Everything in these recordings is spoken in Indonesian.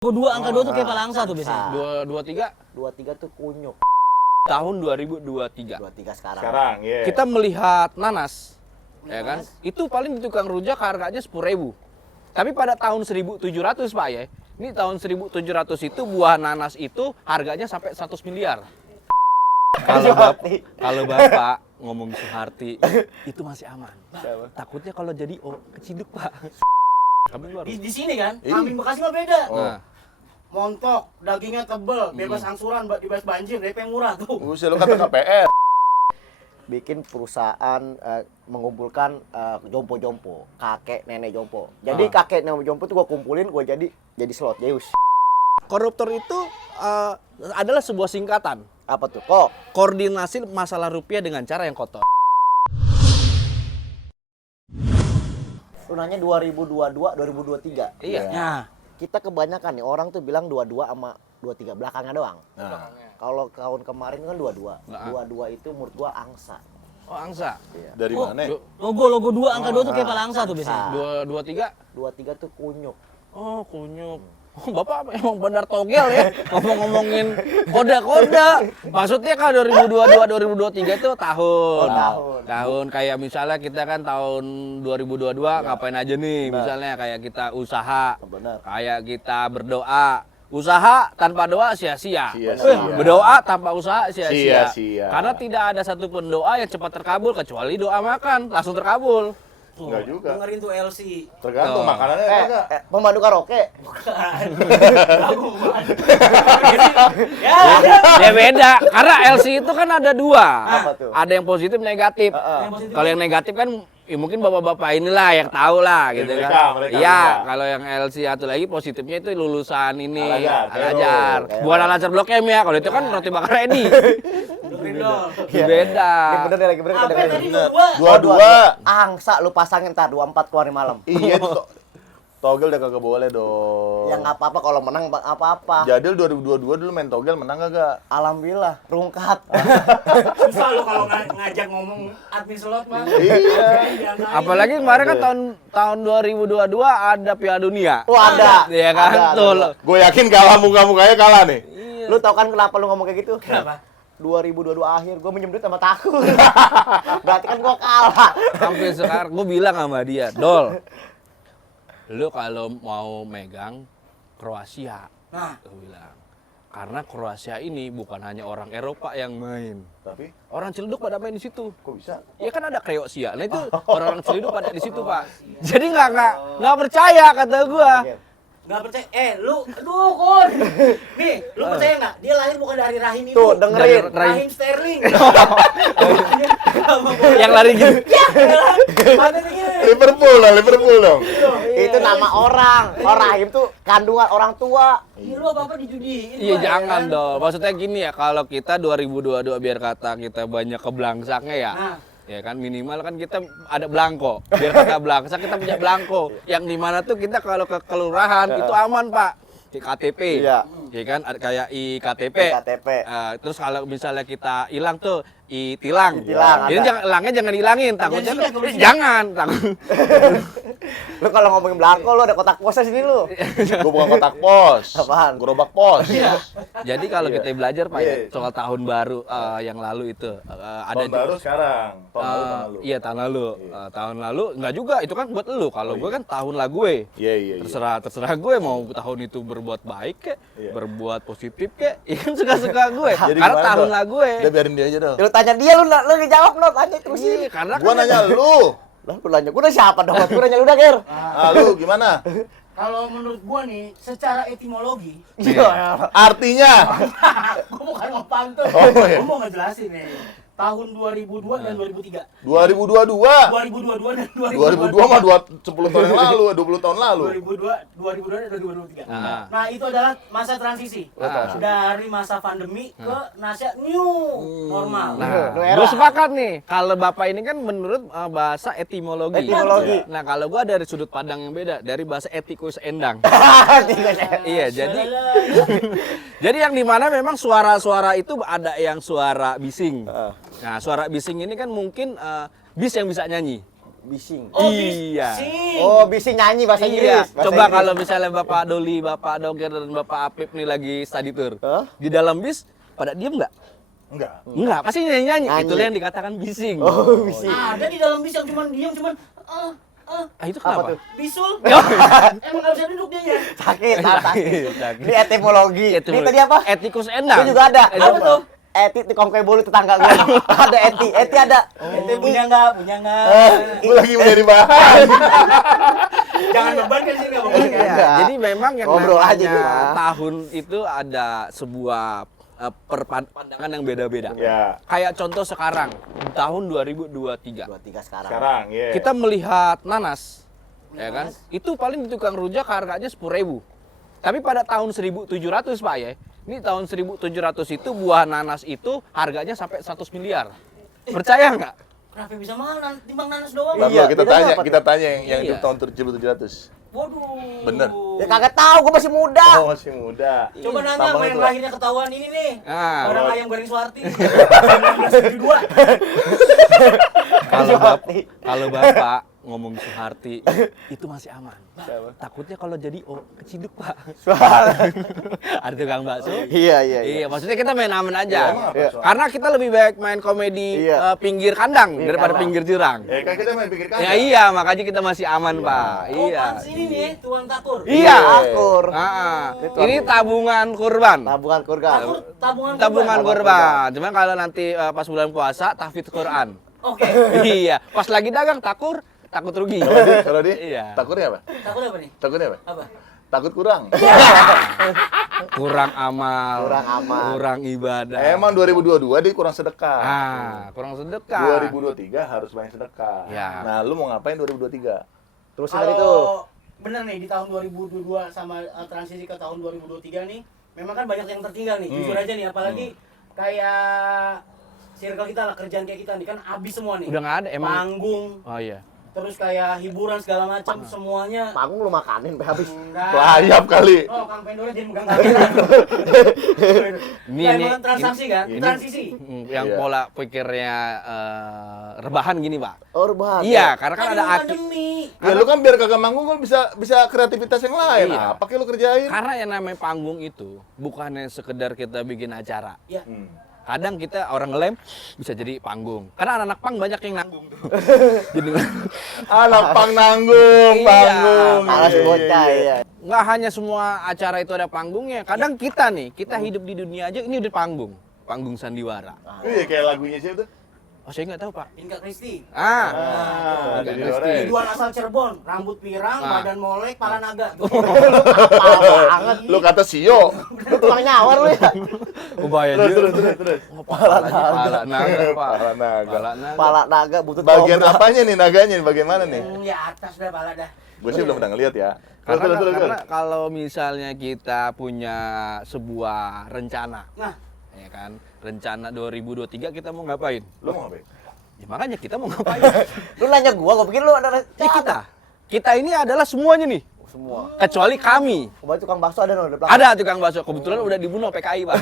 Dua angka dua tuh kayak palangsa tuh biasanya. 23 tuh kunyuk. Tahun 2023. 23 sekarang. Sekarang, ya. Kita melihat nanas, ya kan? Itu paling di tukang rujak harganya 10.000. Tapi pada tahun 1700 Pak ya, ini tahun 1700 itu buah nanas itu harganya sampai 100 miliar. Kalau bapak ngomong Soeharti, itu masih aman. Takutnya kalau jadi keciduk Pak. Kambing baru. Di sini kan, kambing Bekasi mah beda. Nah, Montok, dagingnya tebel, bebas angsuran, bebas banjir, DP murah tuh. Buset, lu kata KPR. Bikin perusahaan mengumpulkan jompo-jompo, kakek nenek jompo. Jadi kakek nenek jompo tuh gua kumpulin, gua jadi slot Zeus. koruptor itu adalah sebuah singkatan. Apa tuh? Kok Koordinasi masalah rupiah dengan cara yang kotor. lu nanya 2022, 2023. Iya. Nah, Kita kebanyakan nih orang tuh bilang 22 sama 23 belakangnya doang. Nah, Kalau tahun kemarin kan 22. Nah. 22 itu menurut gua angsa. Oh, angsa. dari mana? logo 2 angka 2 tuh kayak palangsa tuh biasanya. 23. 23 tuh kunyuk. Oh, kunyuk. Oh, Bapak emang benar togel ya, ngomong-ngomongin kode-kode. Maksudnya kan 2022, 2023 itu tahun. Tahun kayak misalnya kita kan tahun 2022 ngapain aja nih? Misalnya kayak kita usaha, Benar. kayak kita berdoa. Usaha tanpa doa sia-sia. Sia-sia. Berdoa tanpa usaha sia-sia. Sia-sia. Karena tidak ada satupun doa yang cepat terkabul kecuali doa makan, langsung terkabul. Enggak juga. Dengerin tuh LC. Tergantung Oh. makanannya enggak. Pemandu karaoke. Ya, Ya beda, karena LC itu kan ada dua. Apa tuh? Ada yang positif, negatif. Yang positif. Kalau yang negatif kan ya mungkin bapak-bapak inilah yang tahu lah gitu mereka, kan. mereka Iya, juga. kalau yang LC satu lagi positifnya itu lulusan ini Al-Azhar, Al-Azhar. Kayak Bukan Al-Azhar Blok M ya, kalau itu kan roti bakar Edi. dengerin dong. Beda. Ini bener nih lagi bener kita Apa dengerin. tadi Bener. 22? 22. Angsa lu pasangin ntar 24 keluar di malam. Iya itu togel udah kagak boleh dong. Yang nggak apa-apa kalau menang apa-apa. Jadil 2022 dulu main togel menang kagak? Alhamdulillah, rungkat. Susah lo kalau ngajak ngomong admin slot mah. Iya. Apalagi kemarin kan tahun 2022 ada Piala Dunia. Wah, ada. Iya kan? Ada, Tuh. ada. Gue yakin kalah muka-mukanya kalah nih. Lu tau kan kenapa lu ngomong kayak gitu? Kenapa? 2022 akhir gua minjem duit sama takut. Berarti kan gua kalah. Sampai sekarang gue bilang sama dia, Dol, lu kalau mau megang Kroasia, Nah, gue bilang, karena Kroasia ini bukan hanya orang Eropa yang main, Tapi orang Ciledug pada main di situ. kok bisa? Ya kan ada Kroasia, nah itu orang-orang Ciledug pada di situ Pak. Jadi nggak percaya kata gua. nggak percaya. Lu, aduh Kon. Nih, lu percaya nggak? Dia lahir bukan dari rahim ibu. Tuh, dengerin. Rahim Sterling. Yang lari gitu. Matanya gini. Liverpool dong. Itu nama orang. Rahim tuh kandungan orang tua. Ini lu apa-apa dijudiin. Iya Pak, jangan kan? dong. Maksudnya gini ya, kalau kita 2022 biar kata kita banyak keblangsaknya ya. Nah. Ya kan minimal kan kita ada belangko. Biar kata belangsak kita punya belangko. Yang dimana tuh kita kalau ke kelurahan itu aman Pak. Di KTP. Iya. Ya kan ada kayak IKTP. IKTP. Terus kalau misalnya kita hilang tuh tilang. Tilang, Ini ada. jangan hilangnya jangan hilangin. Takutnya sikat, boleh sikat. jangan. Takut. Lu kalau ngomongin belangko lu ada kotak posnya sini lu. Gue bukan kotak pos. Apaan? Gerobak pos. Jadi kalau kita belajar Pak ya, Iya. soal tahun baru yang lalu itu ada Tahun baru sekarang. Tahun lalu. Iya tahun lalu. Tahun lalu enggak juga itu kan buat lu. Kalau gue kan tahun lah gue. Iya. Terserah gue mau tahun itu berbuat baik kek, Iya. berbuat positif kek. Iya kan suka-suka gue. Jadi Karena gimana, tahun Dok? lah gue. Udah biarin dia aja dong. Lu tanya dia lu ngejawab lu tanya terus. Iya, karena Gua kan nanya lu. Lah lu nanya gua udah siapa dong? Gua nanya lu dah, Ger. Lu gimana? Kalau menurut gua nih, secara etimologi, Iya. Artinya? gua bukan mau pantun. Oh, iya. Gua mau ngejelasin nih. Tahun 2002 dan 2003. 2022. 2022 dan 2002 mah 10 tahun yang lalu, 20 tahun lalu. 2002 dan 2023. Nah. Nah, itu adalah masa transisi. Dari masa pandemi ke masa new normal. Nah, New era. gue sepakat nih. Kalau Bapak ini kan menurut bahasa etimologi. Etimologi. Nah, kalau gua dari sudut pandang yang beda, dari bahasa etikus endang. Iya, jadi jadi yang dimana memang suara-suara itu ada yang suara bising. Nah, suara bising ini kan mungkin bis yang bisa nyanyi. Bising. Iya. Bising. Oh, bising nyanyi bahasa Iya. Inggris. Bahasa Coba Inggris. kalau misalnya Bapak Doli, Bapak Doger, dan Bapak Apip nih lagi study tour. Hah? Di dalam bis pada diem nggak? Enggak. Enggak, pasti nyanyi-nyanyi. Nyanyi. Itulah yang dikatakan bising. Oh, bising. Ada di dalam bis yang cuman diam cuman Ah, itu Apa kenapa? tuh? bisul. Emang nggak bisa duduk dia ya. Sakit, sakit. Sakit. Ini etimologi. Ini tadi apa? Etikus endang. Itu juga ada. Apa tuh? Eti tukang kue bolu tetangga gue. Ada Eti, Eti ada. Ente punya nggak? Punya nggak? Gue lagi menjadi bahan. Jangan beban kan sih nggak beban kan? Iya, Enggak. jadi memang yang Ngobrol aja namanya dulu, Pak. tahun itu ada sebuah pandangan yang beda-beda. Ya. Kayak contoh sekarang, tahun 2023. 23 sekarang. Sekarang, ya. Kita melihat nanas, ya kan? Itu paling di tukang rujak harganya 10.000. Tapi pada tahun 1700 Pak ya, ini tahun 1700 itu buah nanas itu harganya sampai 100 miliar. Percaya nggak? Kenapa bisa mahal? Timbang nanas doang. Iya. Iya, kita bedanya tanya, apa tuh? kita tanya yang Iya. hidup tahun 1700. Waduh. Bener. Ya kagak tahu, gue masih muda. Oh, masih muda. Coba nanya Tambang sama yang itu, Pak. lahirnya ketahuan ini nih. Ah. Orang ayam goreng Suwarti. 1972. Kalau bapak ngomong Soeharti itu masih aman. Takutnya kalau jadi keciduk Pak. Ada tukang bakso. Iya, iya, iya. Iya, maksudnya kita main aman aja. Emang apa, Iya. Soal? Karena kita lebih baik main komedi Iya. pinggir kandang Pinggir daripada kandang. pinggir jurang. Ya kan kita main pikir kan. Ya iya, makanya kita masih aman, Pak. Oh, Iya. pantes ini nih, Tuan Takur. Iya. Akur. Ah, Itu ini tabungan kurban. Tabungan kurga. Takur tabungan Tabungan kurban. kurban. Cuma kalau nanti pas bulan puasa tahfidz Quran. Oke. Iya, pas lagi dagang takur, takut rugi. Kalau dia, Iya. takutnya apa? Takut apa nih? Takutnya apa? Apa? Takut kurang. Kurang amal, Kurang amal. kurang ibadah. Emang 2022 dia kurang sedekah. Kurang sedekah. 2023 harus banyak sedekah. Ya. Nah, lu mau ngapain 2023? Terus tadi tuh. Kalau bener nih di tahun 2022 sama transisi ke tahun 2023 nih, memang kan banyak yang tertinggal nih. Jujur aja nih, apalagi kayak circle kita lah, kerjaan kayak kita nih kan habis semua nih. Udah nggak ada emang. Panggung, Oh iya. terus kayak hiburan segala macam semuanya. Panggung lu makanin sampai habis. Enggak. Pelayap kali. Oh, Kang Pendora jadi megang kamera. Ini- Kayak ini- emang transaksi kan? ini- Transisi. Yang Iya. pola pikirnya rebahan gini, Pak. Oh, rebahan. Iya, karena kan Kan ada ini aki. pandemi. Ya lu kan biar kagak manggung kan bisa kreativitas yang lain. Iya. Apa kayak lu kerjain? Karena yang namanya panggung itu bukannya sekedar kita bikin acara. Ya. Kadang kita orang ngelem bisa jadi panggung. Karena anak-anak pang banyak yang nanggung tuh. Jadi Anak pang nanggung, Iya. panggung. Malas Iya, bocah iya. ya. nggak hanya semua acara itu ada panggungnya. Kadang kita nih, kita hidup di dunia aja ini udah panggung. Panggung sandiwara. Iya kayak lagunya siapa tuh? Oh, saya nggak tahu, Pak. Inka Kristi. Ah, Enggak jadi pasti. orang. Tuan asal Cirebon, rambut pirang, Ah. badan molek, pala naga. Banget. Lu kata Sio. Lu tukang nyawar lu ya. Oh, bahaya Terus. Oh, pala naga, Pak. Pala naga. Pala naga. Pala naga butut Bagian kobra. apanya nih naganya? Bagaimana nih? Ya atas dah pala dah. Gue sih belum pernah ngeliat ya. Karena kalau misalnya kita punya sebuah rencana, Nah, ya kan, rencana 2023 kita mau ngapain? Lu mau ngapain? Ya makanya kita mau ngapain? Lu nanya gua pikir lu ada Ya kita ini adalah semuanya nih, semua. kecuali kami. Coba tukang bakso ada no di belakang. Ada tukang bakso, kebetulan udah dibunuh PKI, Pak.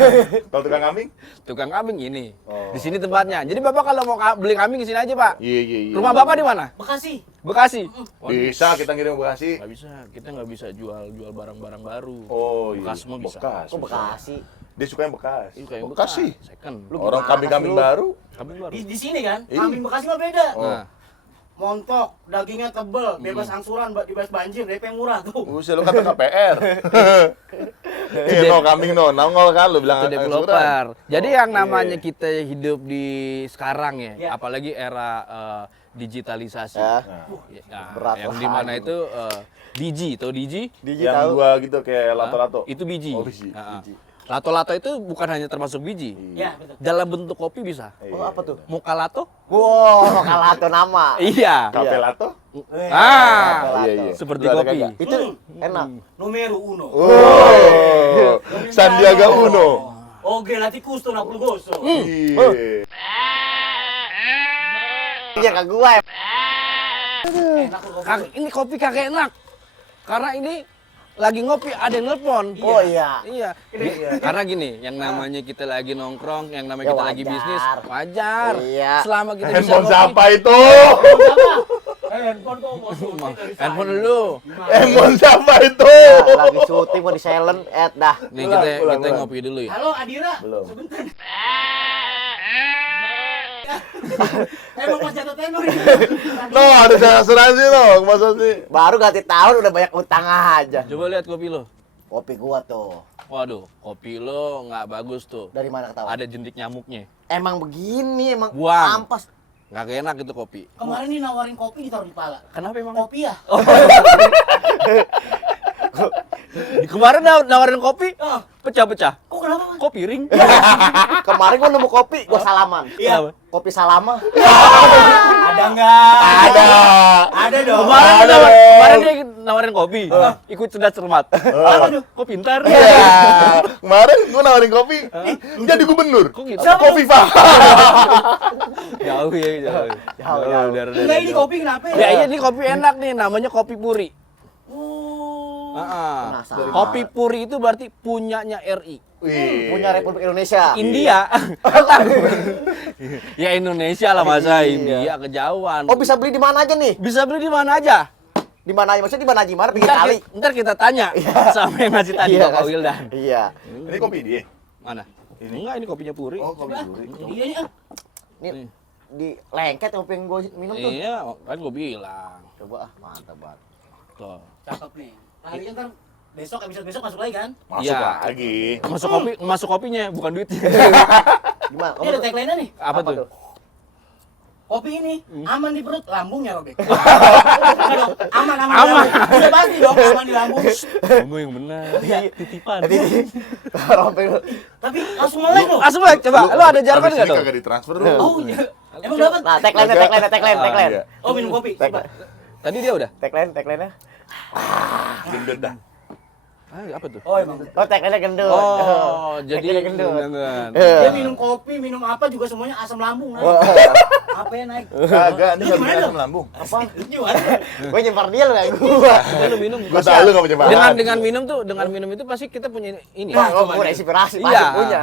Kalau tukang kambing? Tukang kambing ini. Oh. Di sini tempatnya. Jadi Bapak kalau mau beli kambing di sini aja, Pak. Iya. Rumah Bapak di mana? Bekasi. Bekasi. Bisa kita ngirim ke Bekasi. Nggak bisa, kita nggak bisa jual barang-barang baru. Oh iya. Bekas mah bisa. Bekas. Kok Bekasi? Dia suka yang bekas. Itu kayak bekas sih. Second. Lu Orang gimana kambing-kambing sih lu? baru. Kambing baru. Di sini kan, Iya. kambing Bekasi mah beda. Nah, Montok, dagingnya tebel, bebas angsuran, bebas banjir, DP murah tuh. Buset lu kata KPR. No kambing no, nongol kan lu bilang itu angsuran. developer. Jadi yang Oke. namanya kita hidup di sekarang ya, Ya. apalagi era digitalisasi. Ya. Ya, Berat yang lah. di mana itu Digi, tau Digi? Digi Yang tahu. gua gitu kayak lato-lato. Itu biji. Oh, biji. Ah, ah. Biji. Lato-lato itu bukan hanya termasuk biji. Ya, betul. Dalam bentuk kopi bisa. Oh, apa tuh? Muka lato? Wow, kalah tuh nama. Iya. Kafe Iya. lato? Ah, Iya. seperti Lu ada kopi. kagak? Itu enak. Numero uno. Oh. Sandiaga Uno. Oke, lati kusto na pulgoso. Iya. Iya ke gua. Enak loh. Ini kopi kagak enak. Karena ini lagi ngopi ada yang nelpon. Oh iya. Iya. Karena gini, yang namanya kita lagi nongkrong, yang namanya Ya, kita lagi wajar. bisnis, wajar. Iya. Selama kita bisa Handphone ngopi. siapa itu? Apa? handphone kok mau syuting dari saya? Handphone lu. Emon siapa itu? Ya, lagi syuting mau di silent dah. Nih Ulang. kita ngopi dulu ya. Halo Adira. Belum. Sebentar. Emang Mas jatuh tempo ini. No, ada saya asuransi no, masa sih? Baru ganti tahun udah banyak utang aja. Coba lihat kopi lo. Kopi gua tuh. Waduh, kopi lo nggak bagus tuh. Dari mana ketahuan? Ada jentik nyamuknya. Emang begini, emang Buang. ampas. Nggak enak itu kopi. Kemarin nih nawarin kopi ditaruh di pala. Kenapa emang? Kopi ya? Kemarin nawarin kopi, Oh, pecah-pecah. kok kenapa Mas? Kok piring? Kemarin gua nemu kopi, gua salaman. Iya. Kopi salama. Ada nggak? Ada. Ada dong. Kemarin dia nawarin kopi, ikut cerdas cermat. Apa tuh? Kok pintar? Iya. Kemarin gua nawarin kopi, jadi gubernur. Kok gitu? Kopi Pak. Jauh ya, jauh. Jauh. Enggak, ini kopi kenapa ya? Ya iya, ini kopi enak nih, namanya kopi puri. Oh. Penasaran. Kopi puri itu berarti punyanya RI. Wih. Punya Republik Indonesia. India. Ya Indonesia lah, masa India kejauhan. Oh, bisa beli di mana aja nih? Bisa beli di mana aja. Di mana aja? Maksudnya di mana aja? Mana pinggir Ntar, kali? ntar kita tanya sama yang ngasih tadi Iya, Bapak kasih. Wildan. Iya. Ini kopi dia. Mana? Enggak, ini kopinya puri. Oh, kopi duri. Iya nih. Ini di lengket yang pengen gua minum tuh. Iya, kan gue bilang. Coba mantap banget. Tuh. Cakep nih. Akhirnya ntar besok episode besok masuk lagi kan? Masuk Iya. lagi. Masuk kopinya, bukan duitnya. Gimana? Ini ada tagline-nya nih. Apa tuh? Kopi ini aman di perut, lambungnya robek. Enggak dong, aman di lambung. Udah pasti dong aman di lambung. Kamu yang benar. Titipan. Rompeng lu. Tapi langsung mulai dong. Langsung baik, coba. Lu ada jargon Abis nggak ini tuh? kagak ditransfer dulu. Oh iya. Emang dapat? Nah, tagline. Iya. Oh minum kopi. Coba. Tadi dia udah. Tagline-nya. Gendut dah. Apa tuh? Oh emang. Oh, tagline-nya gendut. Oh, jadi Tagline-nya gendut. jangan. Dia minum kopi, minum apa juga semuanya asam lambung naik. Oh. Apa yang naik? Kagak, ini Lu nggak gimana bisa dong? asam lambung. Apa? Gimana? Gue nyempar dia lu kayak gua. Minum. Gua tahu lu nggak punya bahan. Dengan minum itu pasti kita punya ini. Wah, coba gua deh. inspirasi Iya. pasti punya.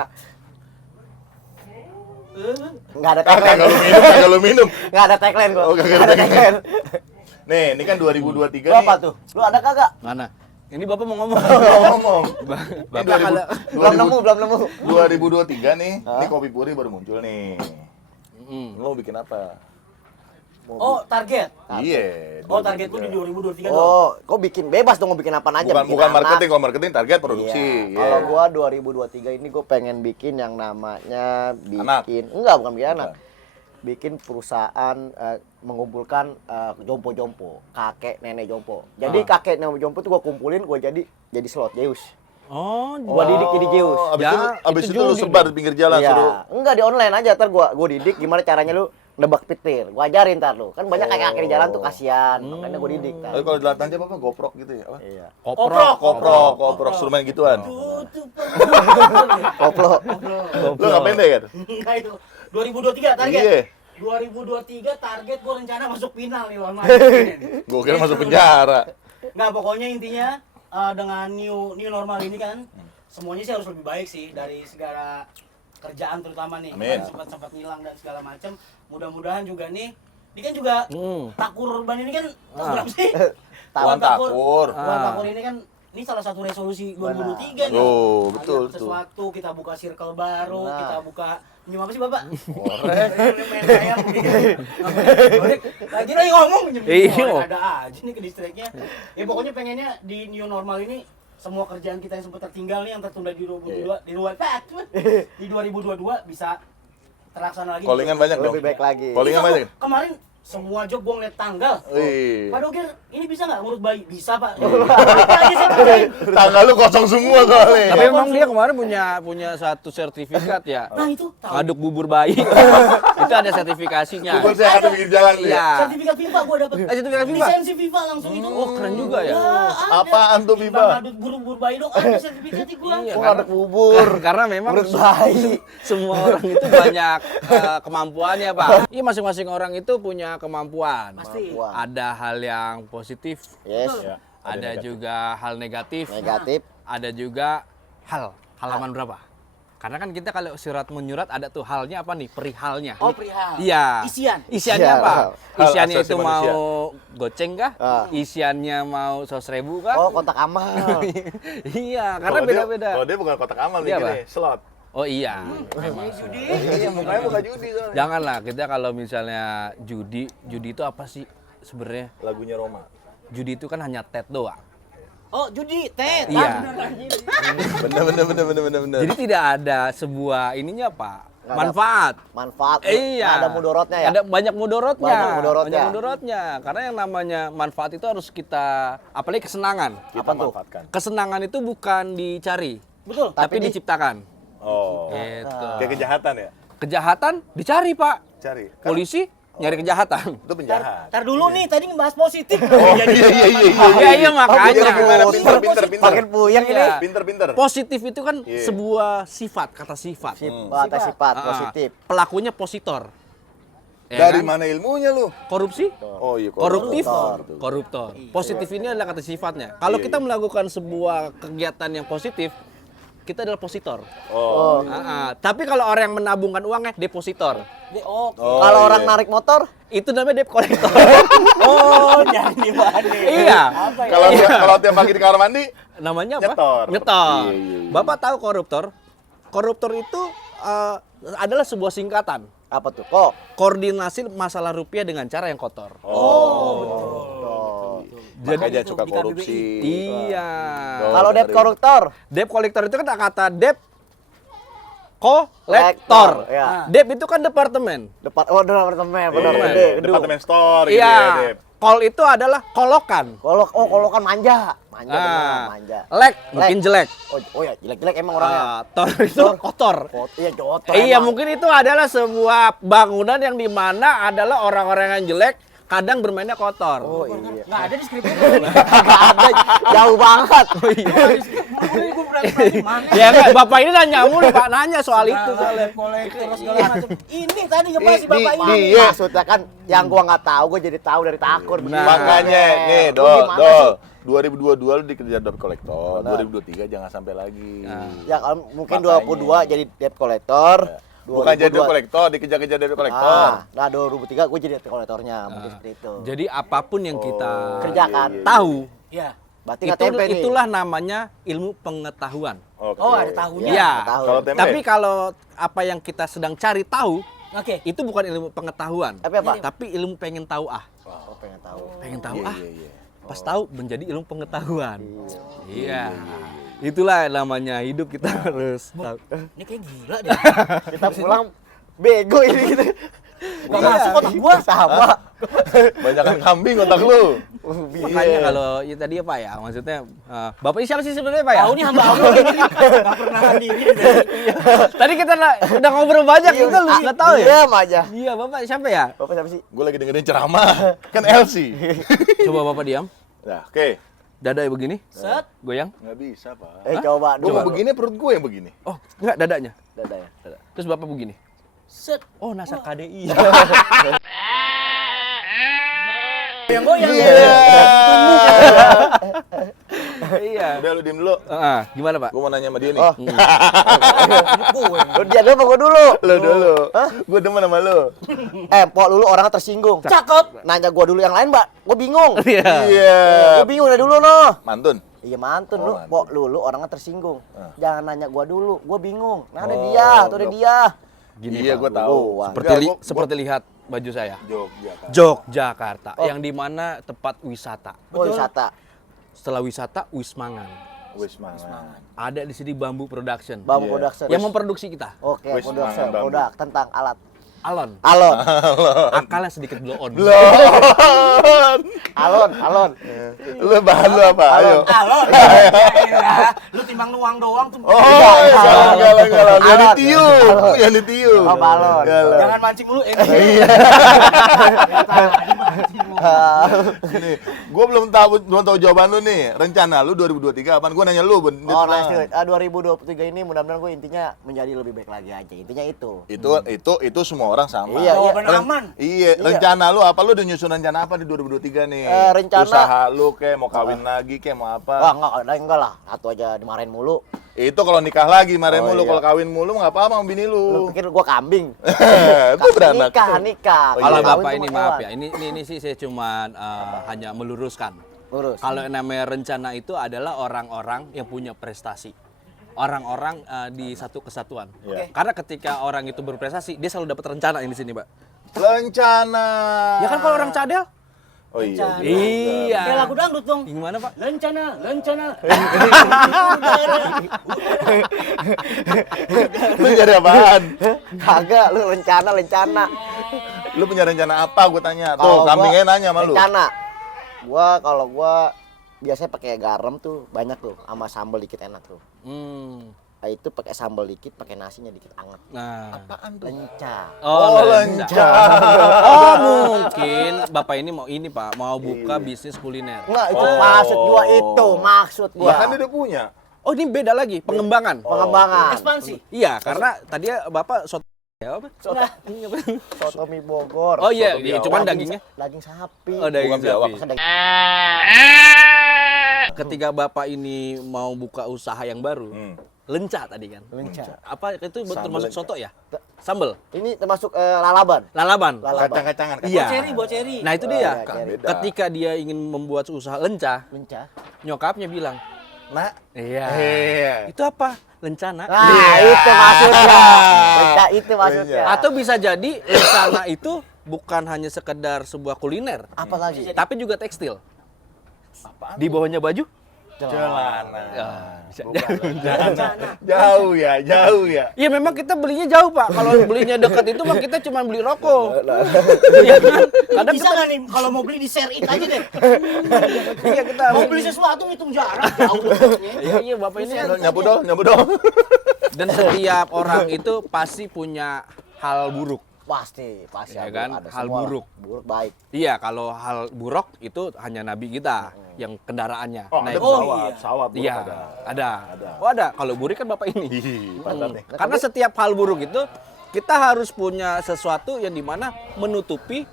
Enggak ada tagline. Kagak lu minum. Enggak ada tagline gua. Oh, kagak Nggak ada ada tagline. Nih, ini kan 2023 Lu nih. apa tuh? Lu ada kagak? Mana? Ini Bapak mau ngomong. Ngomong. Bapak kalau Belum nemu. 2023 nih. Ini kopi puri baru muncul nih. Hmm. Lu mau bikin apa? Oh target. Iya. Oh target lu di 2023 dong. Oh, kok bikin bebas dong mau bikin apaan aja? Bukan Bikin bukan anak. marketing, kalau marketing target produksi. Iya. Kalau gua 2023 ini gua pengen bikin yang namanya Anak. bukan bikin anak. Bikin perusahaan mengumpulkan jompo-jompo, kakek nenek jompo. Jadi kakek nenek jompo tuh gua kumpulin, gua jadi slot Zeus. Oh, Gua didik jadi Zeus. Abis itu itu lu judi sebar di pinggir jalan suruh. Iya. Enggak di online aja, ntar gua didik gimana caranya lu nebak petir. Gua ajarin ntar lu. Kan banyak kakek-kakek di jalan tuh kasihan, makanya gua didik. Tapi kalau di latihan apa goprok gitu ya? Apa? Iya. Koprok, suruh main gituan. Koplo. Lu ngapain deh kan? Enggak itu. 2023 target. Iya. 2023 target gua rencana masuk final nih lawan Madrid. Gua kira masuk penjara. Nggak, pokoknya intinya dengan new normal ini kan semuanya sih harus lebih baik sih dari segala kerjaan terutama nih. Amin. Sempat ngilang dan segala macam. Mudah-mudahan juga nih ini kan juga takur ban ini kan tahu berapa sih? Tuan takur. Tuan takur ini kan ini salah satu resolusi 2023 nih. Oh, Ayo, betul, sesuatu kita buka circle baru, Nah. kita buka minum apa sih Bapak? Orek. Main ayam gitu. Lagi ngomong Iya. ada aja nih ke distriknya. Ya pokoknya pengennya di new normal ini semua kerjaan kita yang sempat tertinggal nih yang tertunda di 2022 bisa terlaksana lagi. Callingan banyak dong. Lebih baik lagi. Callingan Bisa, banyak. kok. Kemarin semua job gua ngeliat tanggal. Wih. Pak Dogir, ini bisa nggak ngurut bayi? Bisa Pak. Aja saya kerjain. Tanggal lu kosong semua soalnya. Tapi memang dia kemarin punya satu sertifikat ya. Nah itu tahu. Ngaduk bubur bayi. Itu ada sertifikasinya. Bukan saya kata pinggir jalan nih. Iya. Sertifikat FIFA gua dapat. Sertifikat FIFA? Lisensi FIFA langsung itu. Oh, keren juga ya. ada. Apaan tuh FIFA? Timbang ngaduk buru-buru bayi dong, ada sertifikatnya gua. Iya. Gua ada bubur. Karena memang Menurut bayi. semua orang itu banyak kemampuannya, Pak. Iya, masing-masing orang itu punya kemampuan. Pasti. Wah. Ada hal yang positif, Yes. Ya, ada juga hal negatif, Negatif. ada juga halaman berapa? Karena kan kita kalau surat menyurat ada tuh halnya apa nih? Perihalnya. Oh, perihal. Iya. Isiannya Apa? Hal Isiannya asasi itu manusia. mau goceng kah? Isiannya mau 100.000 kah? Oh, kontak amal. Iya, karena Kalau dia- beda-beda. Kalau dia bukan kotak amal Dia nih, gini, slot. Oh iya. Judi. Iya, mukanya bukan judi soalnya. Janganlah kita kalau misalnya judi itu apa sih sebenarnya? Lagunya Roma. Judi itu kan hanya tet doang. Oh, judi, tet. Iya. Bener. Jadi tidak ada sebuah ininya Pak, Nggak ada manfaat. Manfaat. Iya. Ada mudorotnya ya. Ada banyak mudorotnya. Banyak mudorotnya. Banyak mudorotnya. Karena yang namanya manfaat itu harus kita, apalagi kesenangan. Kita Apa tuh? manfaatkan. Kesenangan itu bukan dicari, Betul. tapi Tapi diciptakan. Oh. Gitu. Kayak kejahatan ya? Kejahatan dicari Pak. Cari. Polisi nyari kejahatan. Itu penjahat. Tar dulu nih, tadi ngebahas positif. Iya makanya. jadi gimana? Pinter. Makin puyeng ini. Iya. Pinter. Positif itu kan Iya. sebuah sifat, kata sifat. Sifat Ah, positif. Pelakunya positor. Ya Dari kan? mana ilmunya lu? Korupsi? Oh iya, Koruptif? koruptor. Koruptor. Positif ini adalah kata sifatnya. Kalau kita melakukan sebuah kegiatan yang positif, kita adalah positor. Oh. Tapi kalau orang yang menabungkan uangnya, depositor. Oh, Kalau iya. orang narik motor, Itu namanya debt collector. oh, jangan dibahas. Iya. Apa ya? Kalau tiap pagi di kamar mandi, Namanya apa? Nyetor. Nyetor. Iya. Bapak tahu koruptor? Koruptor itu adalah sebuah singkatan. apa tuh? Kok? Koordinasi masalah rupiah dengan cara yang kotor. makanya suka di KBBI. korupsi. Iya. Kalau debt koruptor, Debt collector itu kan kata debt kolektor. Ya. Debt itu kan departemen. Departemen, benar Iya, gede, gedung. Departemen store gitu ya, Iya. Dep. Kol itu adalah kolokan. Kolokan manja. Manja benar, Ah, manja. lek mungkin jelek. Oh ya, jelek-jelek emang orangnya. Tor itu kotor. Iya, jotor. Iya, emang. mungkin itu adalah sebuah bangunan yang dimana adalah orang-orang yang jelek kadang bermainnya kotor. Oh iya. Nggak ada di skripnya. Nggak ada, jauh banget. Oh, iya. Gue berarti mana? Ya enggak, Bapak ini nanya mulu, Pak, nanya soal itu soalnya. Kolektor segala macam. Ini tadi ngebahas si bapak ini. Iya. Maksudnya kan yang gua nggak tahu, gua jadi tahu dari takur. Nah. Makanya nih, Lu Dol, gimana Dol. sih? 2022 lu dikejar debt collector, 2023 jangan sampai lagi. Ya kalau mungkin Makanya. 22 jadi debt collector. Bukan jadi debt 2022 collector, dikejar-kejar debt collector. Nah 2003 gue jadi debt collectornya, mungkin seperti itu. Jadi apapun yang kita Kerjakan. tahu, Iya. Berarti nggak tempe nih. itulah namanya ilmu pengetahuan. Oke. Oh, ada tahunya. Iya. tahu. Kalau tempe? Tapi kalau apa yang kita sedang cari tahu, Oke. itu bukan ilmu pengetahuan. Tapi apa? Tapi ilmu pengen tahu Oh, pengen tahu. pengen tahu Iya. pas tahu menjadi ilmu pengetahuan. Iya. Itulah namanya hidup, kita harus tahu. Ini kayak gila deh. Kita pulang bego ini gitu. Gak masuk otak gua. Sama. Banyakan kambing otak lu. Makanya kalau ya tadi apa ya, maksudnya Bapak ini siapa sih sebenarnya Pak ya? Tahu nih hamba Allah ini. Gak pernah sendiri. Tadi kita udah ngobrol banyak juga lu nggak tahu ya? Diam aja. Iya, Bapak siapa ya? Bapak siapa sih? Gue lagi dengerin ceramah. Kan LC. Coba Bapak diam. Nah, oke. Dada begini, Set. goyang. Nggak bisa, Pak. Coba Gue dulu. mau begini, perut gue yang begini. Oh, enggak, dadanya. Dada ya. Terus Bapak begini. Set. Oh, nasa KDI. Yang goyang. Iya. Udah lu diem dulu. Gimana Pak? Gue mau nanya sama dia nih. Oh. Lu dia dulu apa gua dulu? Lu dulu. Gue demen sama lu. Pok dulu orangnya tersinggung. Cakep. Nanya gua dulu yang lain, Mbak. Gua bingung. Iya. Iya. Gua bingung dari dulu noh. Mantun. Iya mantun Oh, lu, mantun. Pok dulu orangnya tersinggung. Jangan nanya gua dulu, gua bingung. Nah ada Oh, dia, tuh ada udah. dia. Gini, Iya, Pak. gue tahu. Wah. Seperti lihat baju saya. Jogja. Yogyakarta, Oh. yang dimana tempat wisata. Oh, wisata. Setelah wisata, Wismangan. Wis mangan. Ada di sini Bambu Production. Bambu Iya. Production. Yang memproduksi kita. Oke, Wis production, mangan bambu. produk tentang alat. Alon. Alon, Akalnya sedikit blow on. alon. Lu bahan lu apa? Ayo. Halo. Lu timbang nuang doang tuh. Oh, galang. Yang Alon. ditiup. Yang ditiup. Oh, balon. Galang. Jangan mancing mulu. Iya. Ini, gue belum tahu jawaban lu nih. Rencana lu 2023 apaan? Gue nanya lu, Ben. Oh, nice. 2023 ini mudah-mudahan gue intinya menjadi lebih baik lagi aja. Intinya itu. Itu semua orang sama. Iya, Jawaban aman. Iya, rencana lu apa? Lu udah nyusun rencana apa di 2023 nih? Rencana- Usaha lu kayak mau kawin lagi kayak mau apa? Wah, enggak lah. Satu aja dimarahin mulu. Itu kalau nikah lagi mare Oh, mulu, iya. kalau kawin mulu nggak apa-apa sama bini Lu lu. pikir gua kambing? Itu beranak. Nikah. Kalau Kawin Bapak tuh ini sama maaf hewan. ya, ini sih saya cuman hanya meluruskan. Lurus. Kalau yang namanya rencana itu adalah orang-orang yang punya prestasi. Orang-orang di satu kesatuan. Iya. Karena ketika orang itu berprestasi, dia selalu dapat rencana ini di sini, Pak. Lencana. Ya kan kalau orang cadel? Oh iya. Lencana. Iya. Kayak lagu dangdut dong. Gimana, Pak? Lencana, lencana. Lu jadi apaan? Kagak, lu lencana. Lu punya rencana apa? Gue tanya. Kalau Tuh, gua kambingnya nanya sama lu. Rencana. Kalau gua biasanya pakai garam tuh banyak tuh sama sambal dikit enak tuh. Nah, itu pakai sambal dikit, pakai nasinya dikit anget. Nah. Apaan tuh? Lenca. Oh, lenca. Oh, mungkin Bapak ini mau ini, Pak, mau buka bisnis kuliner. Enggak, itu maksud gua itu, maksud gua. Bahkan dia udah punya. Oh, ini beda lagi, pengembangan. Pengembangan. Ekspansi. Iya, karena tadi Bapak soto ya apa? Soto mie Bogor. Oh iya, Soto iya, biawak. cuman dagingnya. Daging sapi. Oh, daging Bukan biawak. sapi. Masa daging- Ketika Bapak ini mau buka usaha yang baru, lenca tadi kan. Lenca. Apa itu Sambal termasuk lenca. soto ya? Sambel, Ini termasuk lalaban. lalaban. Lalaban. Kacang-kacangan. Iya. Buat ceri. Nah, itu Oh, dia. iya, Kan ceri. beda. Ketika dia ingin membuat usaha lenca, Lenca. nyokapnya bilang, Nah. "Iya. Iya. Itu apa? Lencana." Nah, itu maksudnya. Lenca itu maksudnya. Atau bisa jadi lencana itu bukan hanya sekedar sebuah kuliner, apa lagi? tapi juga tekstil. Di bawahnya baju? Celana. Bisa Jauh ya, jauh ya. Iya memang kita belinya jauh Pak. Kalau belinya dekat itu mah kita cuma beli rokok. Iya kan? Kadang Bisa kita nggak nih kalau mau beli di share it aja deh. iya kita Mau beli sesuatu ngitung jarak jauh. iya Bapak ini Nyapu dong. dan setiap orang itu pasti punya hal buruk. Pasti Ya ada, kan? ada Hal semua lah. buruk. Buruk baik. Iya, kalau hal buruk itu hanya nabi kita yang kendaraannya. Oh, ada naik pesawat, pesawat buruk Iya, ada. Oh, ada. Kalau buruk kan Bapak ini. Ih, pantat nih. Karena setiap hal buruk itu kita harus punya sesuatu yang dimana menutupi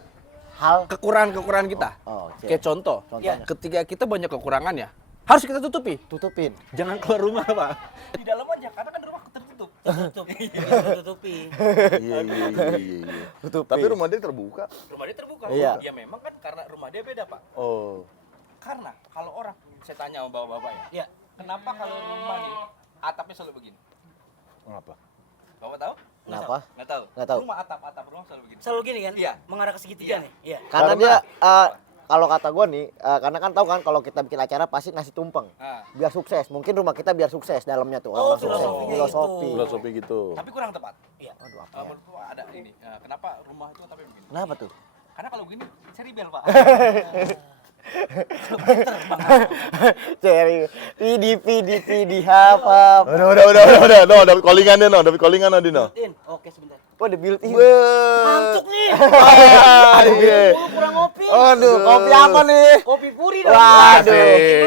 Hal. kekurangan-kekurangan kita. Oh, oke. Kayak contoh, Contohnya. ketika kita banyak kekurangan ya, harus kita tutupi. Tutupin. Jangan keluar rumah, Pak. Di dalam aja, karena kan rumah tertutup. Tutupi. Iya. Tapi rumah dia terbuka. Rumah dia terbuka. Iya. Ya memang kan karena rumah dia beda, Pak. Oh. Karena kalau orang, saya tanya sama bapak-bapak ya, Ya. kenapa kalau rumah nih atapnya selalu begini? Ngapa? Bapak tahu? Kenapa? Nggak tahu. Nggak tahu. Rumah atap rumah selalu begini. Selalu gini kan? Iya. Mengarah ke segitiga Iya. nih. Iya. Karena dia kalau kata gua nih, karena kan tahu kan kalau kita bikin acara pasti nasi tumpeng. Nah, Biar sukses. Mungkin rumah kita biar sukses dalamnya tuh. Oh, Orang sukses. filosofinya Filosofi. itu. Filosofi gitu. tapi kurang tepat. Iya. Aduh, apa ya? Menurut gua ada ini. Kenapa rumah itu tapi begini? Kenapa tuh? Karena kalau begini, saya rebel, Pak. Ceri, pidi hafal. Udah. No, dapat callingan dia, no. Dapat callingan dia, no. In. Oke, sebentar. Oh, the built in. Ngantuk nih. Iya. Kurang ngopi. Aduh, kopi apa nih? Kopi puri dong. Waduh.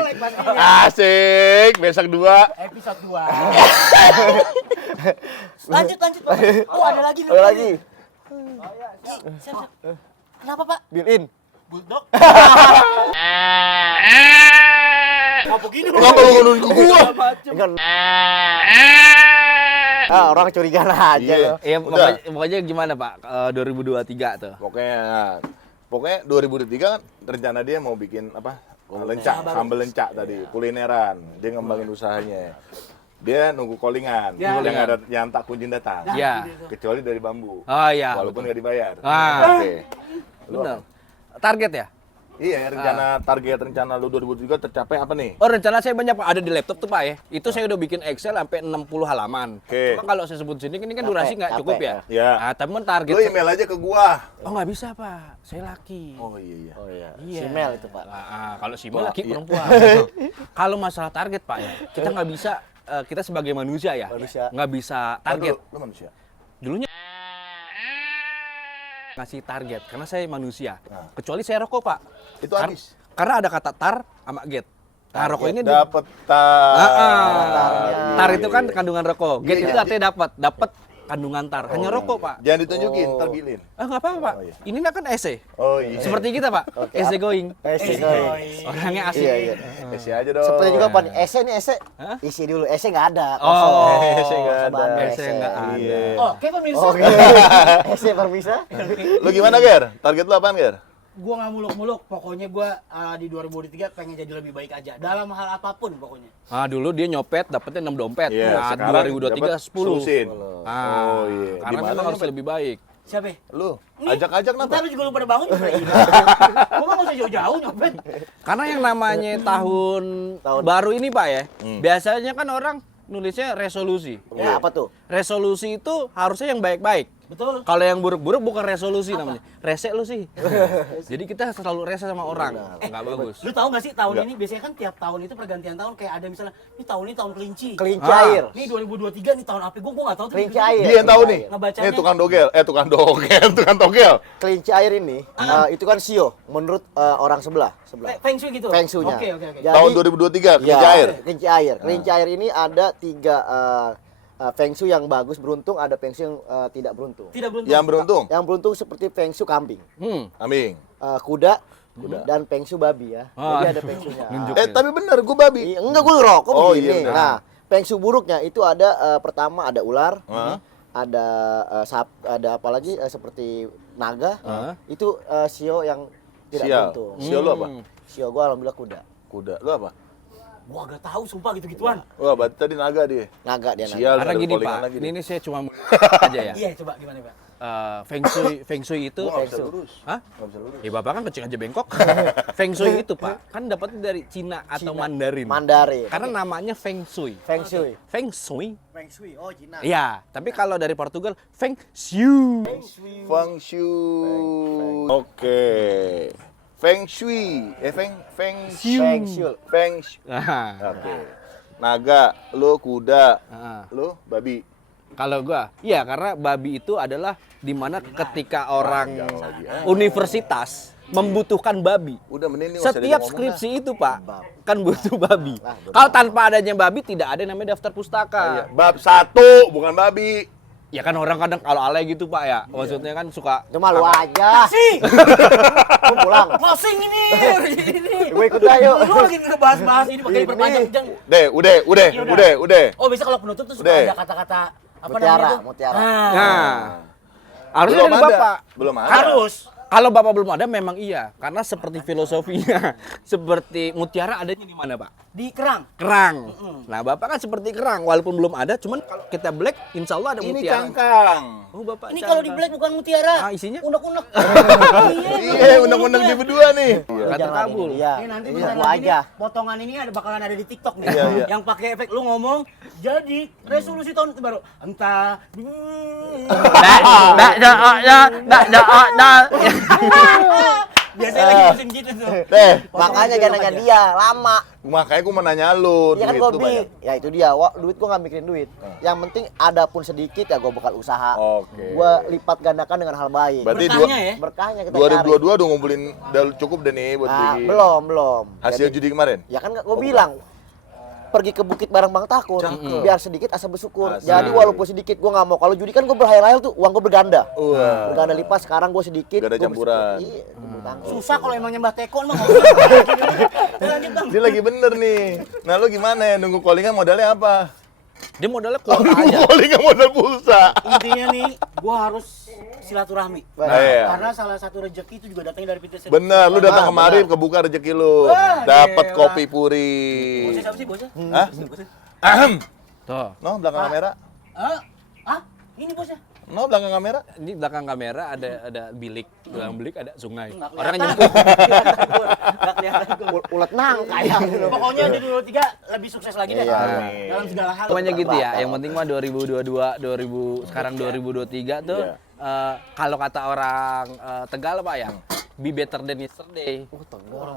Melek pastinya. Asik. Besok 2. Episode 2. Lanjut, Pak. Oh, ada lagi nih. Ada lagi. Siap. Kenapa, Pak? Built in. Bulldog. Ngapa begini? Kenapa lu nunggu gua? Enggak. Orang curiga aja Iya. loh. Iya, Udah. pokoknya gimana, Pak? 2023 tuh. Pokoknya 2023 kan rencana dia mau bikin apa? Lencak, sambal lencak tadi, kulineran. Dia ngembangin usahanya. Dia nunggu callingan, Ya. yang ada yang tak kunjung datang. Iya. Kecuali dari bambu. Oh iya. Walaupun nggak dibayar. Ah. Oke. Benar. Target ya? Iya, rencana lu 2023 tercapai apa nih? Oh, rencana saya banyak, Pak. Ada di laptop tuh, Pak ya. Itu saya udah bikin Excel sampai 60 halaman. Oke. Cuma kalau saya sebut sini ini kan durasi nggak capek, cukup ya. ya. Ah, tapi target. Lu email aja ke gua. Oh, nggak bisa, Pak. Saya laki. Oh iya. Oh iya. Iya. Simel itu, Pak. Kalau si Mel Wah, laki iya. perempuan. Kalau masalah target, Pak ya, kita nggak bisa. Kita sebagai manusia ya, Manusia. nggak bisa target. Lu manusia. Dulunya ngasih target karena saya manusia. Nah. Kecuali saya rokok, Pak. Itu Kar- habis. Karena ada kata tar sama get. Nah, rokok ini dapat tar. tar itu kan kandungan rokok. Get Iya, itu iya. artinya dapat kandungan tar. Hanya rokok, Pak. Jangan ditunjukin, ntar bilin. Nggak apa-apa, Pak. Ini kan esai. Oh iya. Seperti kita, Pak. Esai going. Orangnya asik. Iya. Isi aja dong. Seperti juga Pak, ese nih ese. Hah? Isi dulu, ese nggak ada. Oh, ese nggak ada. Ese nggak ada. Iya. Oke pemirsa. Oke. Ese permisa. Lu gimana, Ger? Target lu apaan, Ger? Gua nggak muluk-muluk, pokoknya gua di 2023 pengen jadi lebih baik aja dalam hal apapun pokoknya. Dulu dia nyopet dapetnya 6 dompet. Iya, Nah, sekarang 2023 dapat 10. selusin. Ah, Oh, iya. Karena Gimana memang harus nyopet? lebih baik. Siapa? Lu Nih, ajak-ajak Ntar kenapa? lu juga lu pada bangun juga hilang. Gua mah nggak usah jauh-jauh nyopet. Karena yang namanya tahun baru ini, Pak ya. Biasanya kan orang nulisnya resolusi. Ya apa tuh? Resolusi itu harusnya yang baik-baik. Betul. Kalau yang buruk-buruk bukan resolusi namanya. Rese lu sih. Jadi kita selalu rese sama orang. Nggak bagus. Lu tahu nggak sih tahun ini biasanya kan tiap tahun itu pergantian tahun kayak ada misalnya ini tahun ini tahun kelinci. Kelinci Ah. air. Nih 2023 nih tahun apa? Gua nggak tahu tuh. Kelinci air. Dia yang tahu nih. Ngebacanya. Ini tukang dogel. Tukang dogel, tukang togel. Kelinci air ini itu kan sio menurut orang sebelah. Feng Shui gitu. Feng Shui-nya. Oke. Jadi- Tahun 2023, kelinci Ya, air. Kelinci air. Kelinci air ini ada 3 Feng Shui yang bagus beruntung, ada Feng Shui yang tidak beruntung. Tidak beruntung. Yang beruntung, Yang beruntung seperti Feng Shui kambing, kambing. kuda, dan Feng Shui babi ya. Ah. Jadi ada Feng Shui-nya. Nunjuk. Tapi bener, gue babi. Enggak, gue ngerokok Oh, begini. iya benar. Nah, Feng Shui buruknya itu ada pertama ada ular, Hah? ada ada apa lagi seperti naga. Hah? Itu sio yang tidak Sial. beruntung. Sio lu apa? Sio gua alhamdulillah kuda. Kuda. Lu apa? Gua agak tahu sumpah gitu-gituan. Wah, berarti tadi naga dia. Naga dia naga. Sial, Karena ada gini, callingan Pak. lagi nih. Ini saya cuma aja ya. Iya, coba gimana, Pak? Feng Shui itu Gua nggak bisa lurus. Hah? Nggak bisa lurus. Ya Bapak kan kecil aja bengkok. Feng Shui itu, Pak, kan dapatnya dari Cina atau Mandarin. Mandarin. Karena namanya Feng Shui. Feng Shui. Feng Shui. Feng Shui. Oh, Cina. Iya, tapi kalau dari Portugal Feng Shui. Feng Shui. Oke. Feng Shui. Feng Shui. Feng Shui. Feng Shui. Nah, Oke. Naga, lu kuda, nah. lu babi. Kalau gua, iya karena babi itu adalah dimana ketika orang universitas membutuhkan babi. Udah mending nih nggak usah Setiap diajak ngomong skripsi itu, Pak, kan butuh babi. Kalau tanpa adanya babi tidak ada yang namanya daftar dah. pustaka. Bab 1, bukan babi. Ya kan orang kadang kalau alay gitu, Pak ya. Maksudnya kan suka Cuma lu aja. Sih, Gua pulang. closing ini. Gue ikut ayo. Lu lagi ngebahas-bahas ini pakai diperpanjang. Deh, udah. Oh, bisa kalau penutup tuh suka Udah. ada kata-kata apa Mutiara, namanya tuh? mutiara. Nah, harusnya Belum dari ada. Bapak. Belum ada. Harus. Kalau Bapak belum ada memang iya, karena seperti filosofinya, seperti mutiara adanya di mana, Pak? Di kerang. Kerang. Nah, Bapak kan seperti kerang, walaupun belum ada, cuman kalau kita black, insya Allah ada Ini mutiara. cangkang. Oh, Bapak Ini kalau di cangkang. black bukan mutiara. Ah, isinya? Unek-unek. Iya, undang-undang di berdua nih. Lu Kan jangan terkabul. ini. Iya. Ini nanti Iya, bentar gua lagi aja. nih, potongan ini bakalan ada di TikTok nih. Iya, iya. Yang pakai efek lu ngomong, jadi resolusi tahun itu baru entah biasanya lagi musim gitu tuh. Deh, Makanya jangan nanya dia, lama. makanya gua mau nanya lu. Iya kan duit gua lu bi. banyak. Ya itu dia, duit gua nggak mikirin duit. Yang penting ada pun sedikit ya gua bakal usaha. Oke. Gua lipat gandakan dengan hal baik. Berarti Berkahnya ya. Berkahnya kita cari. 2022 udah ngumpulin udah cukup deh nih buat Nah, beli. belum. Hasil Jadi, judi kemarin. ya kan gua bilang pergi ke bukit bareng Bang Takun, biar sedikit asal bersyukur. Asal. Jadi walaupun sedikit gua nggak mau. Kalau judi kan gua berhayal-hayal tuh uang gua berganda. Wah. Berganda lipat, sekarang gua sedikit. Gak ada gua campuran. bersyukur. Iya, gua bertanggung. Susah kalau emang nyembah tekon mah. Lanjut Bang. Dia lagi bener nih. Nah, lu gimana ya nunggu callingan modalnya apa? Dia modalnya kuota aja. Callingan modal pulsa. Intinya nih, gua harus silaturahmi. Nah, iya. Karena salah satu rezeki itu juga datangnya dari pintu sendiri. Bener, lu datang Benar, kemari benar. kebuka rezeki lu. Wah, Dapat gila. kopi puri. Bosnya siapa sih bosnya? Hah? Bosnya? Ahem. Tuh. No, belakang kamera. Ah, ini bosnya. No, belakang kamera. Ini belakang kamera ada bilik, belakang bilik ada sungai. Nggak Orangnya kelihatan. nyemplung. Nggak kelihatan gua. Ulet nangka ya. Pokoknya di 2023 lebih sukses lagi deh. Iya. Dalam segala hal. Pokoknya gitu ya. Yang penting mah 2022, sekarang 2023 tuh Iya. kalau kata orang Tegal Pak ya, be better than yesterday.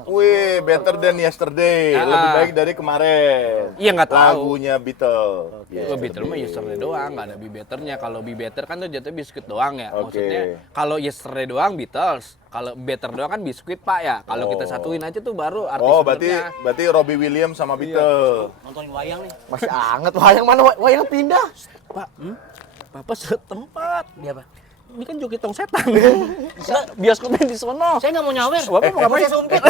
Wih, better than yesterday. Ah. Lebih baik dari kemarin. Iya nggak tahu. Lagunya Beatles. Oh, better mah yesterday doang, nggak ada be betternya. Kalau be better kan tuh jatuhnya biskuit doang ya. Oke. Maksudnya kalau yesterday doang Beatles, kalau better doang kan biskuit Pak ya. Kalau kita Oh. satuin aja tuh baru artis Oh, berarti sebenarnya. Robbie Williams sama Beatles. Nontonin wayang nih. Masih anget wayang mana wayang pindah. Pak, Bapak setempat. Dia apa? Ini kan joki tong setan. Bioskopnya di sono. Saya nggak mau nyawer. Bapak mau ngapain? Saya sumpit.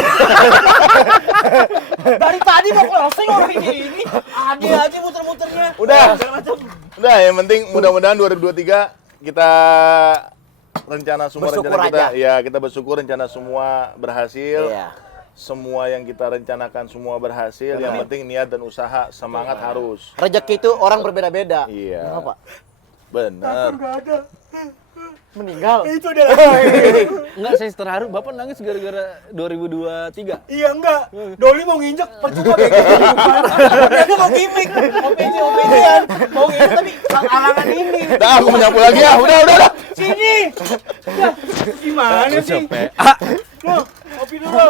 Dari tadi mau closing orang ini. Ada aja muter-muternya. Udah. Segala macam. Udah, yang penting mudah-mudahan 2023 kita rencana semua Bersyukur rencana kita aja. ya kita bersyukur rencana semua berhasil. Iya. Semua yang kita rencanakan semua berhasil. Yang penting niat dan usaha, semangat harus. Rezeki itu orang berbeda-beda. Iya. Kenapa? Benar. Nggak ada. Meninggal. Itu udah. Enggak, saya terharu. Bapak nangis gara-gara 2023. Iya enggak. Doli mau nginjek percuma bego. Dia mau gimmick. OPJ-an. Mau nginjek tapi alangan ini. Dah, aku menyapu lagi ya. Udah. Sini. Udah. Gimana sih? Capek. Loh, kopi dulu.